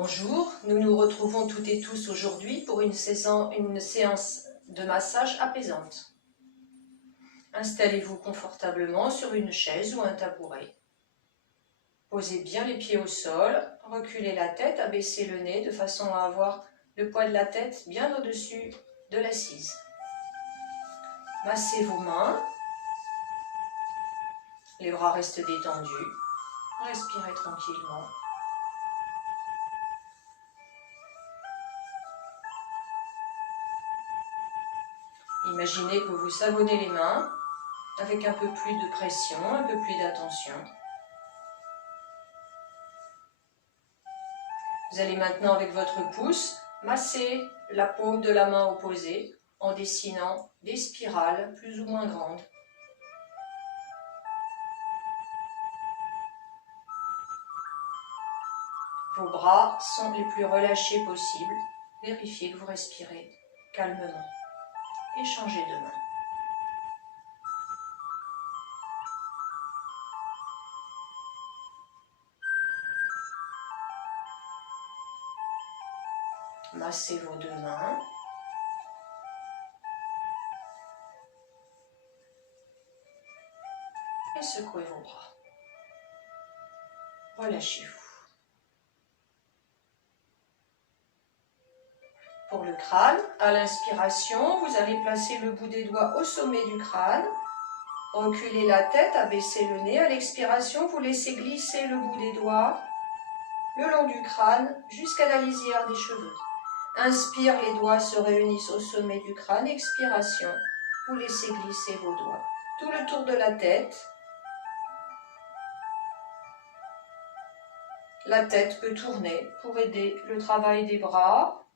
Bonjour, nous nous retrouvons toutes et tous aujourd'hui pour une séance de massage apaisante. Installez-vous confortablement sur une chaise ou un tabouret. Posez bien les pieds au sol, reculez la tête, abaissez le nez de façon à avoir le poids de la tête bien au-dessus de l'assise. Massez vos mains, les bras restent détendus, respirez tranquillement. Imaginez que vous savonnez les mains avec un peu plus de pression, un peu plus d'attention. Vous allez maintenant avec votre pouce masser la paume de la main opposée en dessinant des spirales plus ou moins grandes. Vos bras sont les plus relâchés possible. Vérifiez que vous respirez calmement et changez de main. Massez vos deux mains. Et secouez vos bras. Relâchez-vous. Pour le crâne, à l'inspiration, vous allez placer le bout des doigts au sommet du crâne. Reculez la tête, abaissez le nez. À l'expiration, vous laissez glisser le bout des doigts le long du crâne jusqu'à la lisière des cheveux. Inspire, les doigts se réunissent au sommet du crâne. Expiration, vous laissez glisser vos doigts tout le tour de la tête. La tête peut tourner pour aider le travail des bras.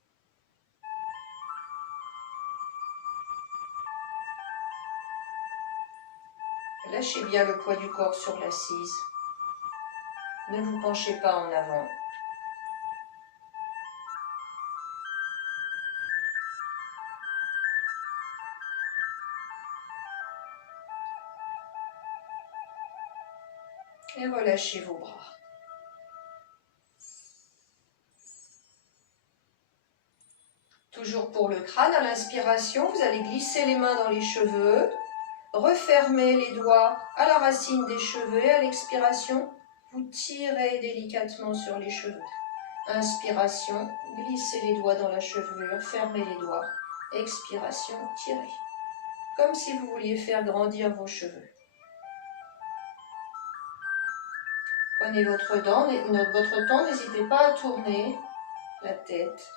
Lâchez bien le poids du corps sur l'assise. Ne vous penchez pas en avant. Et relâchez vos bras. Toujours pour le crâne, à l'inspiration, vous allez glisser les mains dans les cheveux, refermer les doigts à la racine des cheveux et à l'expiration, vous tirez délicatement sur les cheveux. Inspiration, glissez les doigts dans la chevelure, fermez les doigts. Expiration, tirez. Comme si vous vouliez faire grandir vos cheveux. Prenez votre temps, n'hésitez pas à tourner la tête.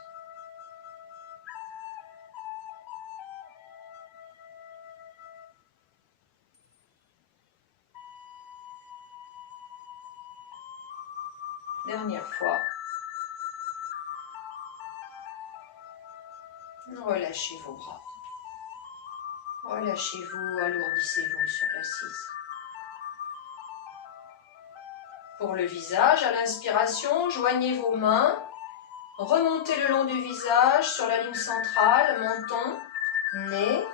Dernière fois. Relâchez vos bras. Relâchez-vous, alourdissez-vous sur l'assise. Pour le visage, à l'inspiration, joignez vos mains, remontez le long du visage sur la ligne centrale, menton, nez,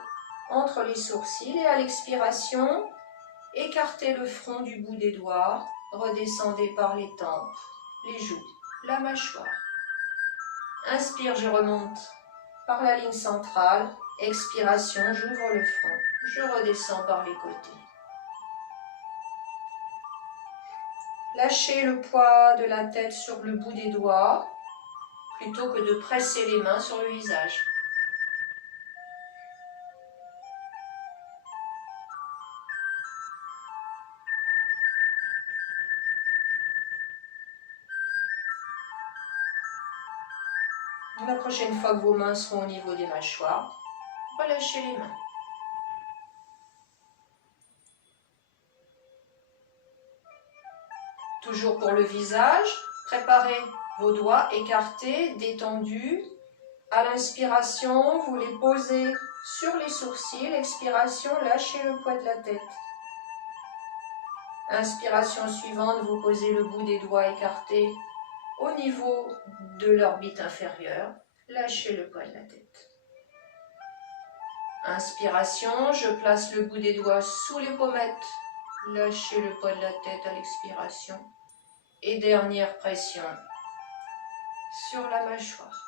entre les sourcils et à l'expiration, écartez le front du bout des doigts, redescendez par les tempes, les joues, la mâchoire. Inspire, je remonte par la ligne centrale. Expiration, j'ouvre le front, je redescends par les côtés. Lâchez le poids de la tête sur le bout des doigts, plutôt que de presser les mains sur le visage. La prochaine fois que vos mains seront au niveau des mâchoires, relâchez les mains. Toujours pour le visage, préparez vos doigts écartés, détendus. À l'inspiration, vous les posez sur les sourcils. Expiration, lâchez le poids de la tête. Inspiration suivante, vous posez le bout des doigts écartés au niveau de l'orbite inférieure. Lâchez le poids de la tête. Inspiration, je place le bout des doigts sous les pommettes. Lâchez le poids de la tête à l'expiration. Et dernière pression. sur la mâchoire.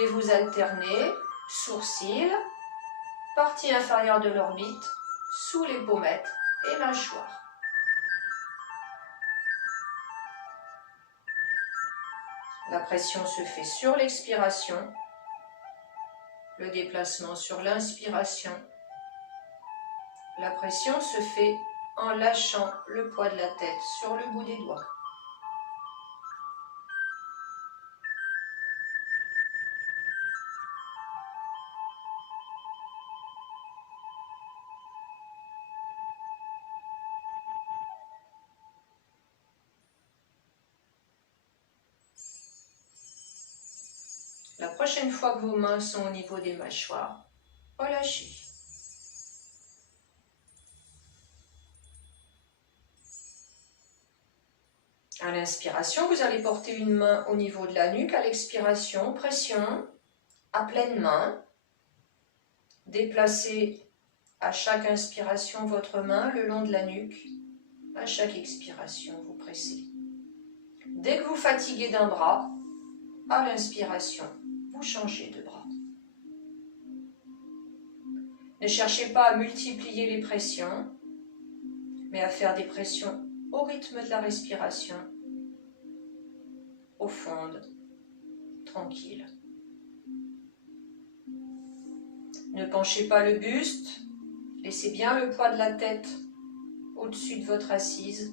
Et vous alternez sourcils, partie inférieure de l'orbite, sous les pommettes et mâchoire. La pression se fait sur l'expiration, le déplacement sur l'inspiration. La pression se fait en lâchant le poids de la tête sur le bout des doigts. La prochaine fois que vos mains sont au niveau des mâchoires, relâchez. À l'inspiration, vous allez porter une main au niveau de la nuque. À l'expiration, pression à pleine main. Déplacez à chaque inspiration votre main le long de la nuque. À chaque expiration, vous pressez. Dès que vous fatiguez d'un bras, à l'inspiration, vous changez de bras. Ne cherchez pas à multiplier les pressions, mais à faire des pressions au rythme de la respiration, profonde, tranquille. Ne penchez pas le buste, laissez bien le poids de la tête au-dessus de votre assise.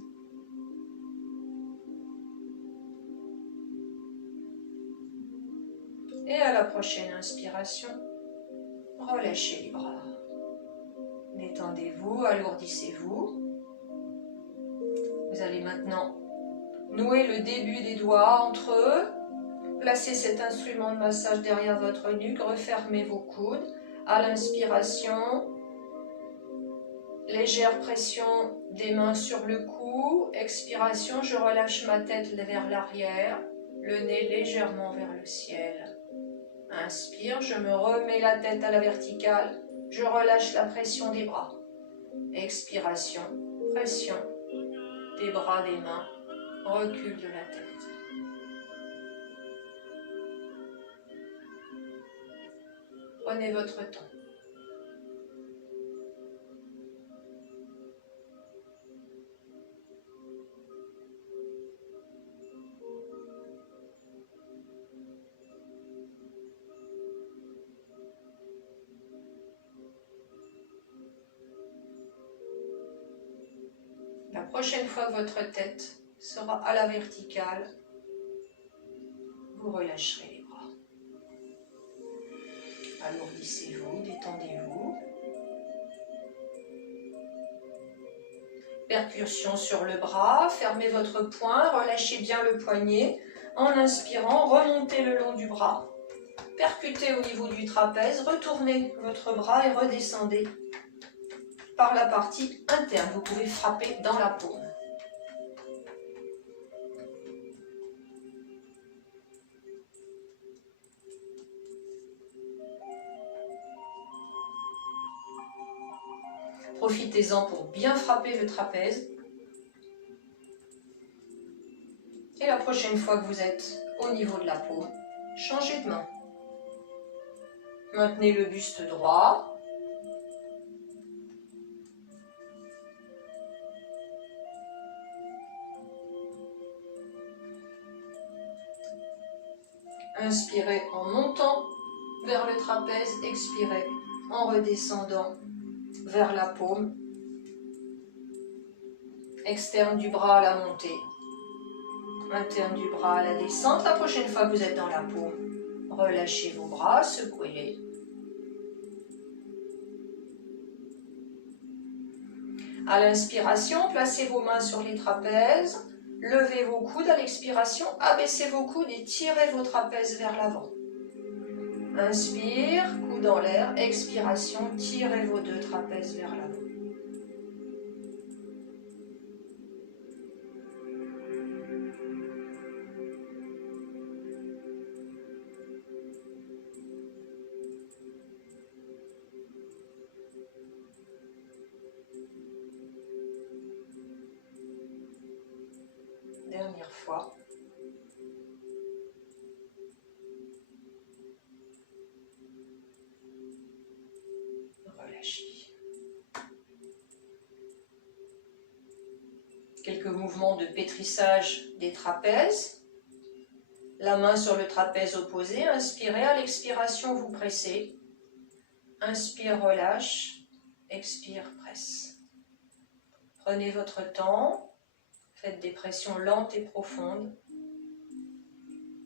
Et à la prochaine inspiration, relâchez les bras. Détendez-vous, alourdissez-vous. Vous allez maintenant nouer le début des doigts entre eux. Placez cet instrument de massage derrière votre nuque. Refermez vos coudes. À l'inspiration, légère pression des mains sur le cou. Expiration, je relâche ma tête vers l'arrière. Le nez légèrement vers le ciel. Inspire, je me remets la tête à la verticale. Je relâche la pression des bras. Expiration, pression des bras, des mains, recul de la tête. Prenez votre temps. La prochaine fois que votre tête sera à la verticale, vous relâcherez les bras. Alourdissez-vous, détendez-vous. Percussion sur le bras, fermez votre poing, relâchez bien le poignet. En inspirant, remontez le long du bras. Percutez au niveau du trapèze, retournez votre bras et redescendez par la partie interne. Vous pouvez frapper dans la paume. Profitez-en pour bien frapper le trapèze. Et la prochaine fois que vous êtes au niveau de la paume, changez de main. Maintenez le buste droit. Inspirez en montant vers le trapèze, expirez en redescendant vers la paume. Externe du bras à la montée, interne du bras à la descente. La prochaine fois que vous êtes dans la paume, relâchez vos bras, secouez-les. À l'inspiration, placez vos mains sur les trapèzes. Levez vos coudes à l'expiration, abaissez vos coudes et tirez vos trapèzes vers l'avant. Inspire, coude en l'air, expiration, tirez vos deux trapèzes vers l'avant. Dernière fois. Quelques mouvements de pétrissage des trapèzes. La main sur le trapèze opposé. Inspirez, à l'expiration, vous pressez. Inspire, relâche. Expire, presse. Prenez votre temps. Faites des pressions lentes et profondes,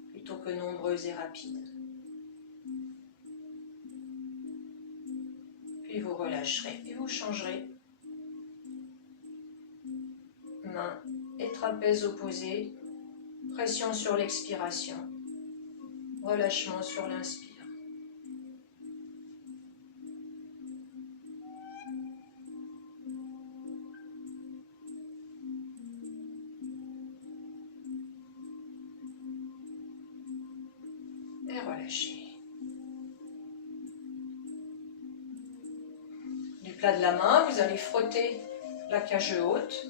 plutôt que nombreuses et rapides. Puis vous relâcherez et vous changerez. Main et trapèze opposés. Pression sur l'expiration. Relâchement sur l'inspire. Et relâchez. Du plat de la main, vous allez frotter la cage haute.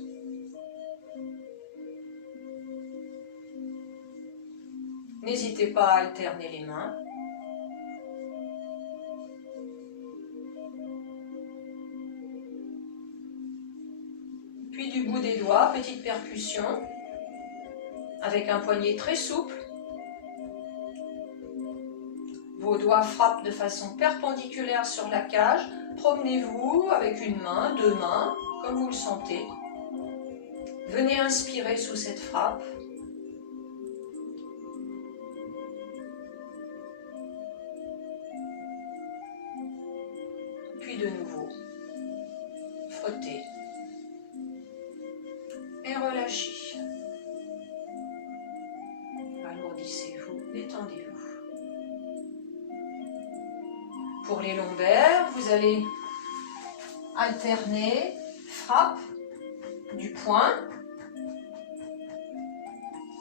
N'hésitez pas à alterner les mains. Puis du bout des doigts, petite percussion, avec un poignet très souple. Vos doigts frappent de façon perpendiculaire sur la cage. Promenez-vous avec une main, deux mains, comme vous le sentez. Venez inspirer sous cette frappe. Puis de nouveau, frottez et relâchez. Alourdissez-vous, détendez-vous. Pour les lombaires, vous allez alterner frappe du poing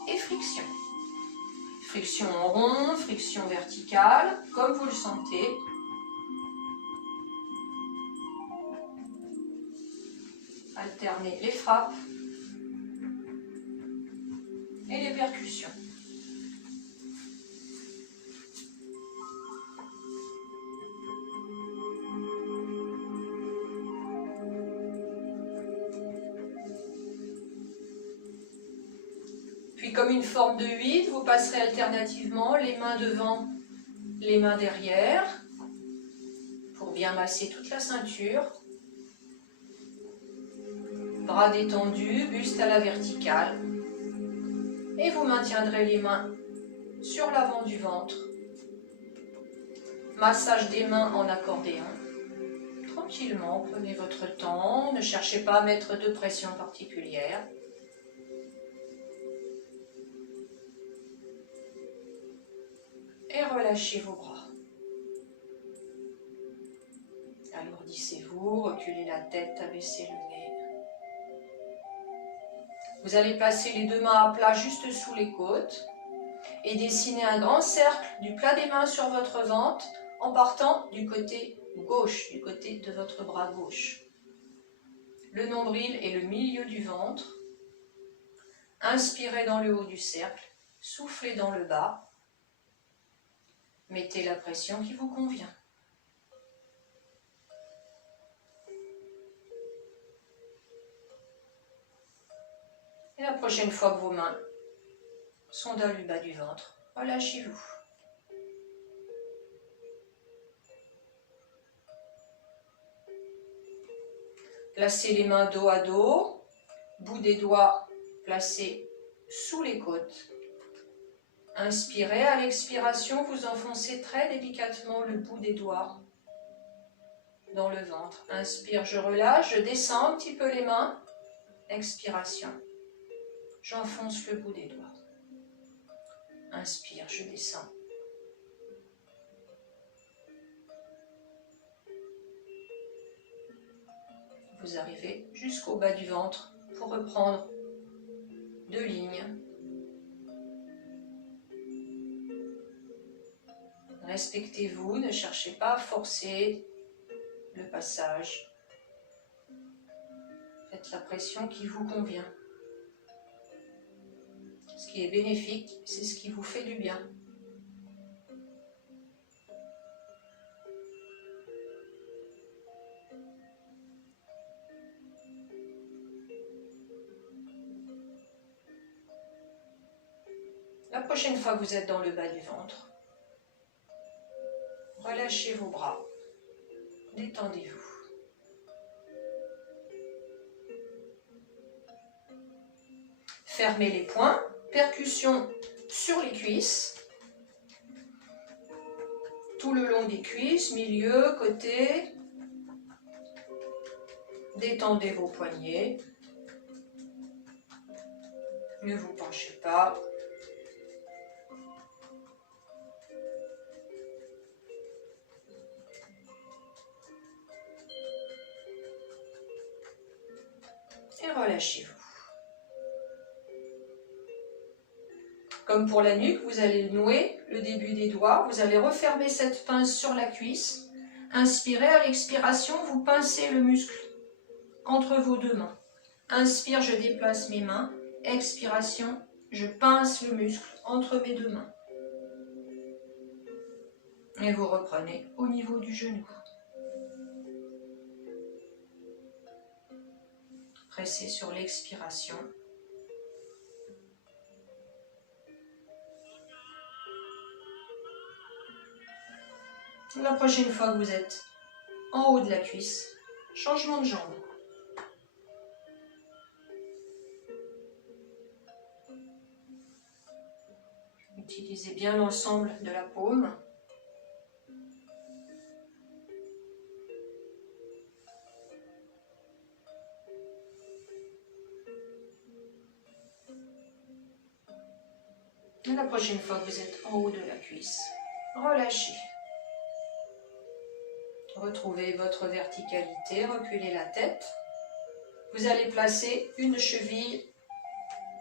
et friction. Friction en rond, friction verticale, comme vous le sentez. Alternez les frappes et les percussions. Puis comme une forme de 8, vous passerez alternativement les mains devant, les mains derrière, pour bien masser toute la ceinture. Bras détendus, buste à la verticale. Et vous maintiendrez les mains sur l'avant du ventre. Massage des mains en accordéon. Tranquillement, prenez votre temps, ne cherchez pas à mettre de pression particulière. Et relâchez vos bras. Alourdissez-vous, reculez la tête, abaissez le nez. Vous allez placer les deux mains à plat juste sous les côtes et dessiner un grand cercle du plat des mains sur votre ventre en partant du côté gauche, du côté de votre bras gauche. Le nombril est le milieu du ventre. Inspirez dans le haut du cercle, soufflez dans le bas. Mettez la pression qui vous convient. Et la prochaine fois que vos mains sont dans le bas du ventre, relâchez-vous. Placez les mains dos à dos, bout des doigts placés sous les côtes. Inspirez, à l'expiration, vous enfoncez très délicatement le bout des doigts dans le ventre. Inspire, je relâche, je descends un petit peu les mains. Expiration, j'enfonce le bout des doigts. Inspire, je descends. Vous arrivez jusqu'au bas du ventre pour reprendre 2 lignes. Respectez-vous, ne cherchez pas à forcer le passage. Faites la pression qui vous convient. Ce qui est bénéfique, c'est ce qui vous fait du bien. La prochaine fois que vous êtes dans le bas du ventre, relâchez vos bras, détendez-vous. Fermez les poings, percussion sur les cuisses, tout le long des cuisses, milieu, côté. Détendez vos poignets. Ne vous penchez pas. Et relâchez-vous. Comme pour la nuque, vous allez nouer le début des doigts. Vous allez refermer cette pince sur la cuisse. Inspirez, à l'expiration, vous pincez le muscle entre vos deux mains. Inspire, je déplace mes mains. Expiration, je pince le muscle entre mes deux mains. Et vous reprenez au niveau du genou. Pressez sur l'expiration. La prochaine fois que vous êtes en haut de la cuisse, changement de jambe. Utilisez bien l'ensemble de la paume. Et la prochaine fois que vous êtes en haut de la cuisse, relâchez. Retrouvez votre verticalité, reculez la tête. Vous allez placer une cheville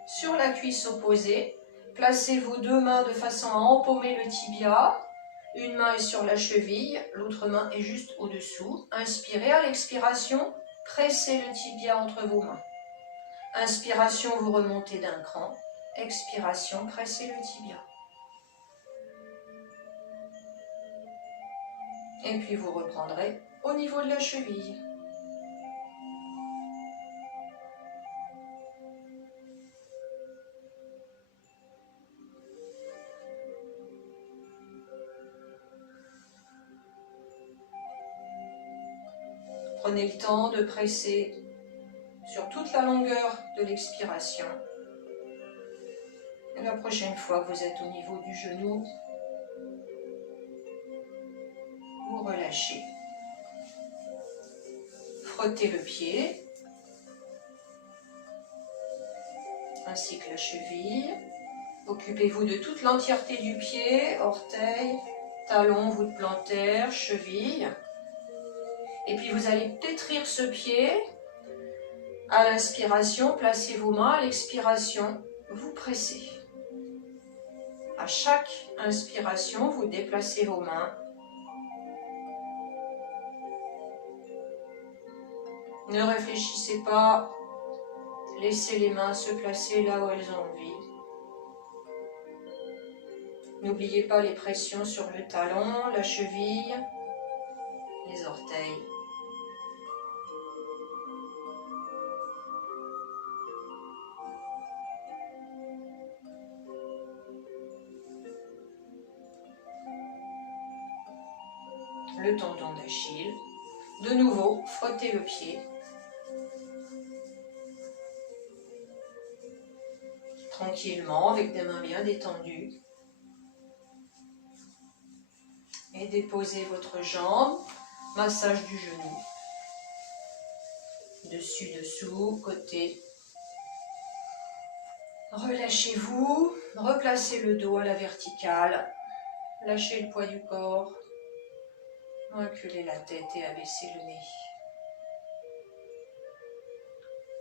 sur la cuisse opposée. Placez vos deux mains de façon à empaumer le tibia. Une main est sur la cheville, l'autre main est juste au-dessous. Inspirez, à l'expiration, pressez le tibia entre vos mains. Inspiration, vous remontez d'un cran. Expiration, pressez le tibia. Et puis vous reprendrez au niveau de la cheville. Prenez le temps de presser sur toute la longueur de l'expiration. Et la prochaine fois que vous êtes au niveau du genou, vous relâchez. Frottez le pied, ainsi que la cheville. Occupez-vous de toute l'entièreté du pied, orteil, talon, voûte plantaire, cheville. Et puis vous allez pétrir ce pied. À l'inspiration, placez vos mains. À l'expiration, vous pressez. À chaque inspiration, vous déplacez vos mains. Ne réfléchissez pas. Laissez les mains se placer là où elles ont envie. N'oubliez pas les pressions sur le talon, la cheville, les orteils. Le tendon d'Achille. De nouveau, frottez le pied. Tranquillement, avec des mains bien détendues. Et déposez votre jambe. Massage du genou. Dessus, dessous, côté. Relâchez-vous. Replacez le dos à la verticale. Lâchez le poids du corps. Reculez la tête et abaissez le nez.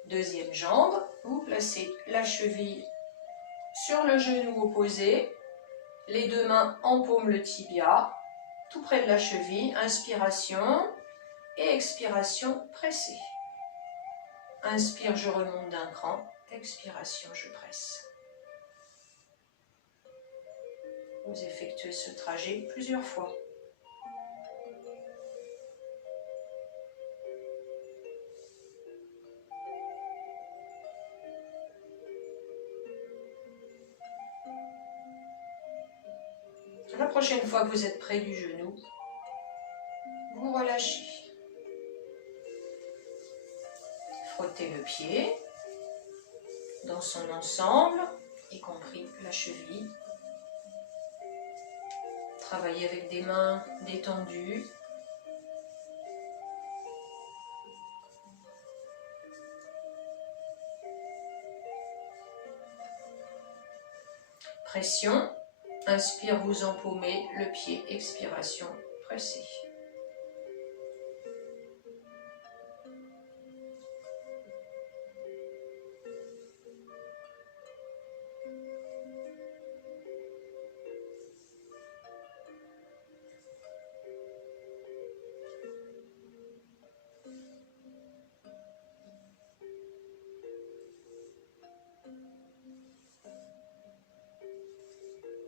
Deuxième jambe, vous placez la cheville sur le genou opposé. Les deux mains empaument le tibia, tout près de la cheville. Inspiration et expiration, pressez. Inspire, je remonte d'un cran. Expiration, je presse. Vous effectuez ce trajet plusieurs fois. La prochaine fois que vous êtes près du genou, vous relâchez. Frottez le pied dans son ensemble, y compris la cheville. Travaillez avec des mains détendues. Pression. Inspire, vous empaumez le pied. Expiration, pressez.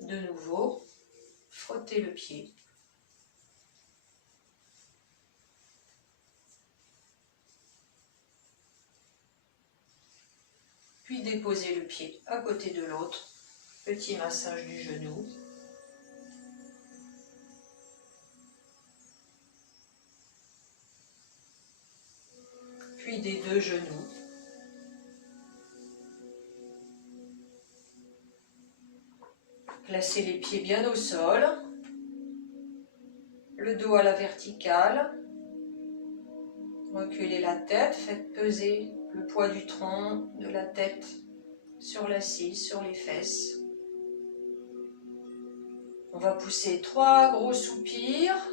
De nouveau, frottez le pied. Puis déposez le pied à côté de l'autre. Petit massage du genou. Puis des deux genoux. Placez les pieds bien au sol, le dos à la verticale, reculez la tête, faites peser le poids du tronc, de la tête sur l'assise, sur les fesses. On va pousser 3 gros soupirs.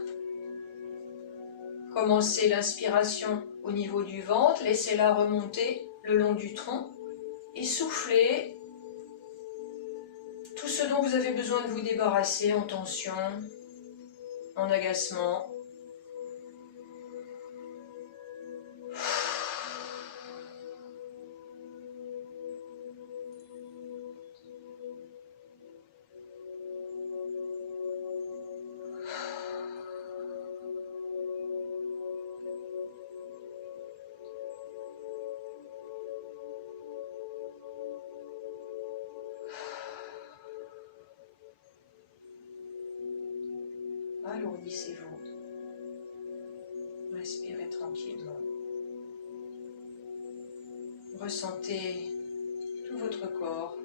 Commencez l'inspiration au niveau du ventre, laissez-la remonter le long du tronc et soufflez tout ce dont vous avez besoin de vous débarrasser en tension, en agacement. Alourdissez-vous. Respirez tranquillement. Ressentez tout votre corps.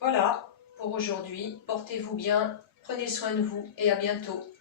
Voilà pour aujourd'hui. Portez-vous bien, prenez soin de vous et à bientôt.